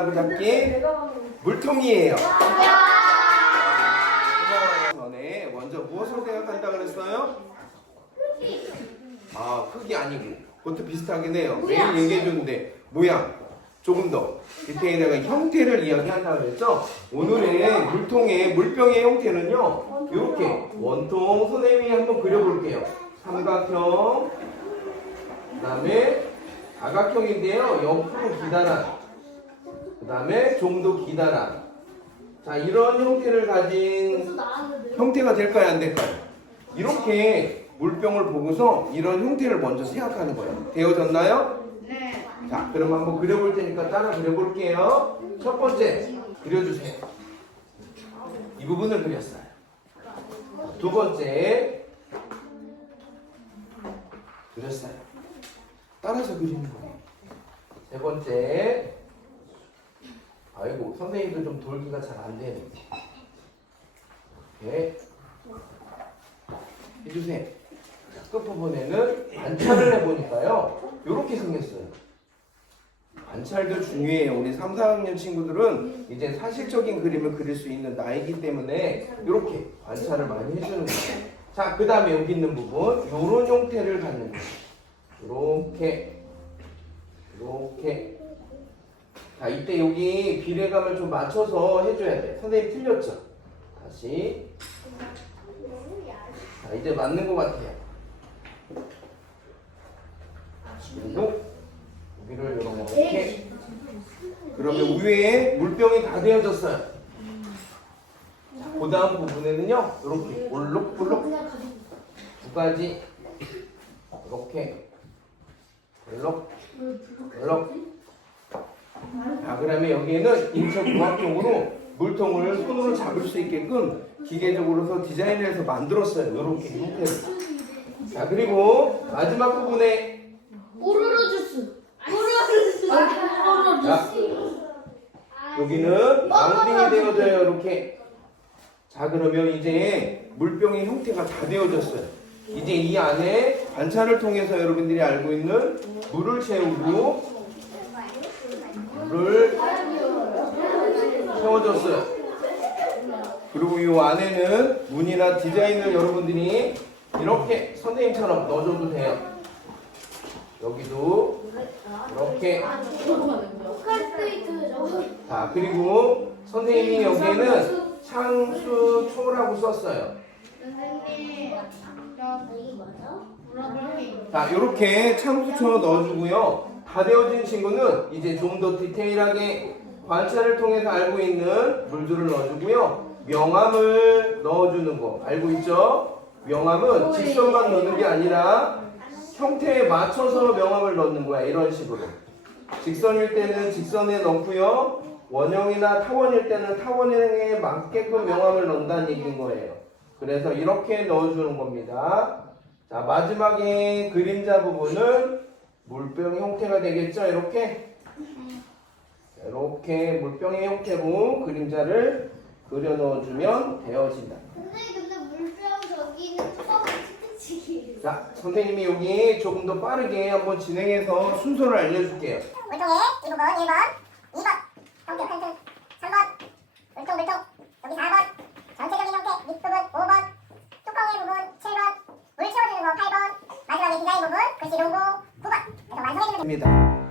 하고 잡기 물통이에요. 전에 먼저 무엇을 생각한다 그랬어요? 아 크기 아니고. 그것도 비슷하긴 해요. 매일 얘기해줬는데. 모양. 조금 더. 디테일하게 형태를 이야기한다 그랬죠? 오늘은 물통의 물병의 형태는요 이렇게 원통 선생님이 한번 그려볼게요. 삼각형. 그 다음에 사각형인데요. 옆으로 기다란 그 다음에 좀 더 기다란 자 이런 형태를 가진 형태가 될까요 안 될까요? 이렇게 물병을 보고서 이런 형태를 먼저 생각하는 거예요. 되어졌나요? 네. 자, 그럼 한번 그려볼 테니까 따라 그려볼게요. 첫 번째 그려주세요. 이 부분을 그렸어요. 두 번째 그렸어요. 따라서 그리는 거예요. 세 번째 아이고 선생님도 좀 돌기가 잘 안 되는데 이렇게 해주세요. 자, 끝부분에는 관찰을 해보니까요 이렇게 생겼어요. 관찰도 중요해요. 우리 3, 4학년 친구들은 이제 사실적인 그림을 그릴 수 있는 나이기 때문에 이렇게 관찰을 많이 해주는 거예요. 자, 그 다음에 여기 있는 부분, 이런 형태를 갖는 거예요. 이렇게, 이렇게. 자, 이때 여기 비례감을 좀 맞춰서 해줘야 돼. 선생님 틀렸죠? 다시. 자, 이제 맞는 것 같아요. 그리고 여기를 이렇게. 그러면 위에 물병이 다 되어졌어요. 자, 그 다음 부분에는요, 이렇게 볼록볼록 두 가지 이렇게 볼록 볼록. 자, 그 다음에 여기에는 인천공학적으로 물통을 손으로 잡을 수 있게끔 기계적으로서 디자인해서 만들었어요. 이렇게 형태로. 자, 그리고 마지막 부분에 오로로 주스. 오로로 주스. 오로로 자, 주스. 여기는 마운딩이 되어져요. 이렇게. 자, 그러면 이제 물병의 형태가 다 되어졌어요. 이제 이 안에 관찰을 통해서 여러분들이 알고 있는 물을 채우고 물을 채워줬어요. 그리고 이 안에는 문이나 디자인을 여러분들이 이렇게 선생님처럼 넣어줘도 돼요. 여기도 이렇게 자 그리고 선생님이 여기에는 창수초라고 썼어요. 선생님. 자 이렇게 창수초 넣어주고요. 다 되어진 친구는 이제 좀 더 디테일하게 관찰을 통해서 알고 있는 물들을 넣어주고요. 명암을 넣어주는 거 알고 있죠? 명암은 직선만 넣는 게 아니라 형태에 맞춰서 명암을 넣는 거야 이런 식으로. 직선일 때는 직선에 넣고요. 원형이나 타원일 때는 타원형에 맞게끔 명암을 넣는다는 얘기인 거예요. 그래서 이렇게 넣어주는 겁니다. 자, 마지막에 그림자 부분은 물병 형태가 되겠죠? 이렇게. 이렇게 물병의 형태로 그림자를 그려 넣어주면 되어진다. 선생님 근데 물병 저기는 뚜껑이 치트치기 자, 선생님이 여기 조금 더 빠르게 한번 진행해서 순서를 알려줄게요. 물통에 이 부분 1번, 2번, 형태 펜슬 3번, 물통 물통 여기 4번, 전체적인 형태 밑부분 5번, 뚜껑의 부분 7번, 물 채워주는 거 8번, 마지막에 디자인 부분 글씨 로고 9번. 그래서 완성해주는 입니다.